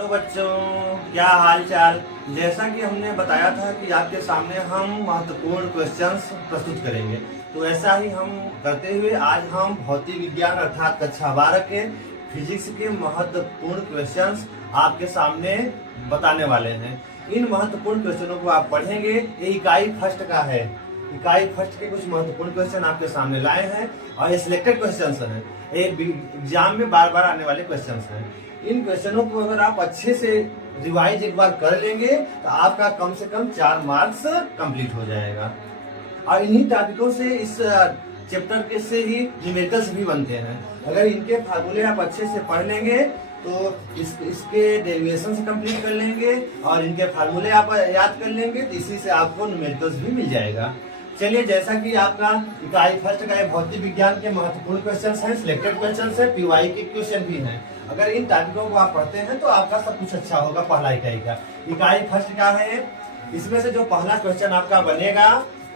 तो बच्चों, क्या हाल चाल। जैसा कि हमने बताया था कि आपके सामने हम महत्वपूर्ण क्वेश्चंस प्रस्तुत करेंगे, तो ऐसा ही हम करते हुए आज हम भौतिक विज्ञान अर्थात कक्षा 12 के फिजिक्स के महत्वपूर्ण क्वेश्चंस आपके सामने बताने वाले हैं। इन महत्वपूर्ण क्वेश्चनों को आप पढ़ेंगे। ये इकाई फर्स्ट का है। इकाई फर्स्ट के कुछ महत्वपूर्ण क्वेश्चन आपके सामने लाए हैं और ये सिलेक्टेड क्वेश्चंस हैं। ये एग्जाम में बार बार आने वाले क्वेश्चंस हैं। इन क्वेश्चनों को अगर आप अच्छे से रिवाइज एक बार कर लेंगे तो आपका कम से कम 4 मार्क्स कंप्लीट हो जाएगा। और इन्हीं टॉपिकों से इस चैप्टर के से ही न्यूमेरिकल्स भी बनते हैं। अगर इनके फार्मूले आप अच्छे से पढ़ लेंगे तो इसके डेरिवेशन से कंप्लीट कर लेंगे और इनके फार्मूले आप याद कर लेंगे तो इसी से आपको न्यूमेरिकल्स भी मिल जाएगा। चलिए, जैसा कि आपका इकाई फर्स्ट का भौतिक विज्ञान के महत्वपूर्ण क्वेश्चंस हैं, सिलेक्टेड क्वेश्चंस हैं, पीवाई के क्वेश्चन भी हैं। अगर इन टॉपिकों को आप पढ़ते हैं तो आपका सब कुछ अच्छा होगा। पहला इकाई का इकाई फर्स्ट का है। इसमें से जो पहला क्वेश्चन आपका बनेगा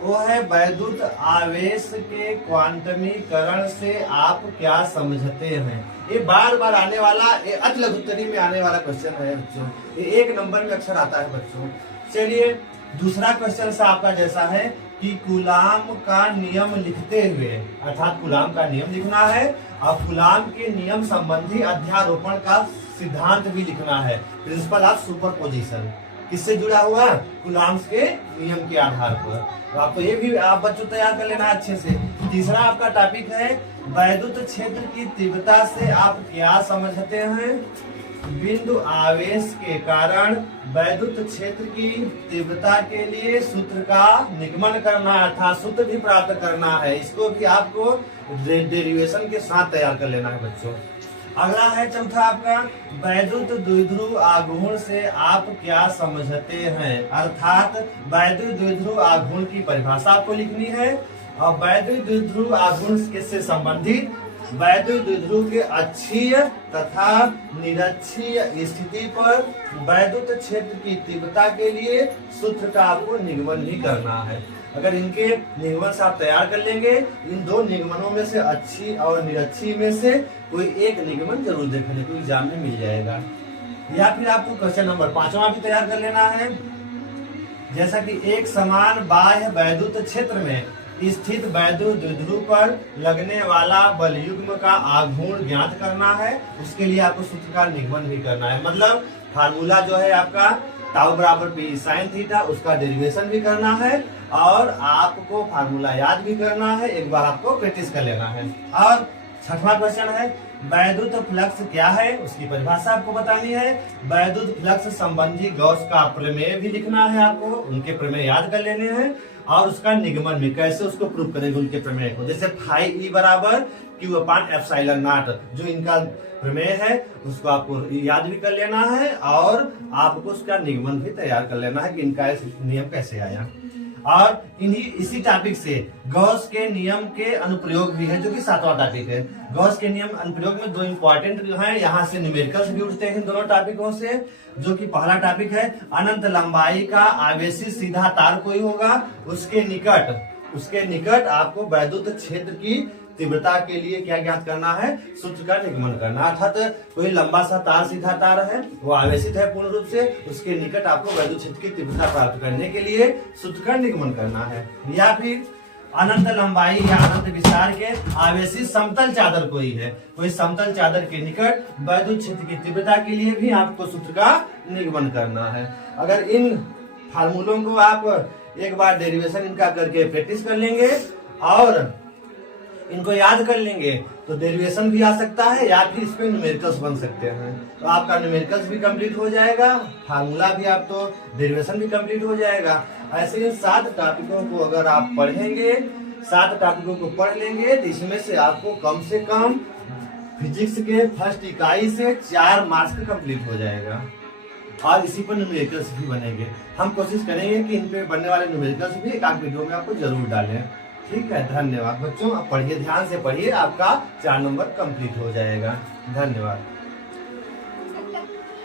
वो है वैद्युत आवेश के क्वांटमीकरण से आप क्या समझते हैं। ये बार बार आने वाला, ये अति लघुत्तरी में आने वाला क्वेश्चन है बच्चों। ये 1 नंबर में अक्सर आता है बच्चों। चलिए, दूसरा क्वेश्चन सा आपका जैसा है कि कूलाम का नियम लिखते हुए, अर्थात कूलाम का नियम लिखना है और कूलाम के नियम संबंधी अध्यारोपण का सिद्धांत भी लिखना है। प्रिंसिपल ऑफ सुपरपोजिशन किससे जुड़ा हुआ? कूलाम के नियम के आधार पर। तो आपको ये भी आप बच्चों तैयार कर लेना अच्छे से। तीसरा आपका टॉपिक है वैद्युत क्षेत्र की तीव्रता से आप क्या समझते हैं। बिंदु आवेश के कारण वैद्युत क्षेत्र की तीव्रता के लिए सूत्र का निगमन करना अर्थात सूत्र भी प्राप्त करना है। इसको भी आपको डेरिवेशन के साथ तैयार कर लेना है बच्चों। अगला है चौथा आपका वैद्युत द्विध्रुव आघूर्ण से आप क्या समझते हैं, अर्थात वैद्युत द्विध्रुव आघूर्ण की परिभाषा आपको लिखनी है और वैद्युत द्विध्रुव आघूर्ण से संबंधित वैद्युत द्विध्रुव के अक्षीय तथा निरक्षीय स्थिति पर वैद्युत क्षेत्र की तीव्रता के लिए सूत्र का आपको निगमन भी करना है। अगर इनके निगमन से आप तैयार कर लेंगे, इन 2 निगमनों में से अच्छी और निरक्षी में से कोई एक निगमन जरूर देखने को एग्जाम में मिल जाएगा। या फिर आपको क्वेश्चन नंबर 5वां भी तैयार कर लेना है। जैसा कि एक समान बाह्य वैद्युत क्षेत्र में स्थित वैद्युत द्विध्रुव पर लगने वाला बल युग्म का आघूर्ण ज्ञात करना है। उसके लिए आपको सूत्र का निगमन भी करना है। मतलब फार्मूला जो है आपका टाउ बराबर पी साइन थीटा, उसका डेरिवेशन भी करना है और आपको फार्मूला याद भी करना है। एक बार आपको प्रैक्टिस कर लेना है। और 6वां क्वेश्चन है वैद्युत फ्लक्स क्या है, उसकी परिभाषा आपको बतानी है। वैद्युत फ्लक्स संबंधी गॉस का प्रमेय भी लिखना है आपको, उनके प्रमेय याद कर लेने हैं और उसका निगमन भी कैसे उसको प्रूव करेंगे उनके प्रमेय को। जैसे फाई ई बराबर क्यू अपान एप्सिलॉन नॉट, जो इनका प्रमेय है उसको आपको याद भी कर लेना है और आपको उसका निगमन भी तैयार कर लेना है कि इनका नियम कैसे आया। और इसी टॉपिक से गॉस के नियम के अनुप्रयोग भी है, जो कि 7वां टॉपिक है। गॉस के नियम अनुप्रयोग में 2 इंपॉर्टेंट हैं, यहाँ से न्यूमेरिकल्स भी उठते हैं दोनों टॉपिकों से। जो कि पहला टॉपिक है अनंत लंबाई का आवेशी सीधा तार कोई होगा, उसके निकट आपको वैद्युत क्षेत्र की तीव्रता के लिए क्या ज्ञात करना है, सूत्र का निगमन करना। अर्थात कोई लंबा सा तार, सीधा तार है, वो आवेशित है पूर्ण रूप से, उसके निकट आपको वैद्युत क्षेत्र की तीव्रता प्राप्त करने के लिए सूत्र का निगमन करना है। या फिर अनंत लंबाई या अनंत विस्तार के आवेशित समतल चादर कोई है, कोई समतल चादर के निकट वैद्युत क्षेत्र की तीव्रता के लिए भी आपको सूत्र का निगमन करना है। अगर इन फार्मूलों को आप एक बार डेरिवेशन इनका करके प्रैक्टिस कर लेंगे और इनको याद कर लेंगे तो डेरिवेशन भी आ सकता है या फिर इसमें न्यूमेरिकल्स बन सकते हैं। तो आपका न्यूमेरिकल्स भी कंप्लीट हो जाएगा, फार्मूला भी आप तो डेरिवेशन भी कंप्लीट हो जाएगा। ऐसे इन 7 टॉपिकों को अगर आप पढ़ेंगे, 7 टॉपिकों को पढ़ लेंगे तो इसमें से आपको कम से कम फिजिक्स के फर्स्ट इकाई से 4 मार्क्स कंप्लीट हो जाएगा और इसी पर न्यूमेरिकल्स भी बनेंगे। हम कोशिश करेंगे कि इन पे बनने वाले न्यूमेरिकल्स भी एक वीडियो में आपको जरूर डालें। ठीक है, धन्यवाद बच्चों। आप पढ़िए, ध्यान से पढ़िए, आपका 4 नंबर कंप्लीट हो जाएगा। धन्यवाद।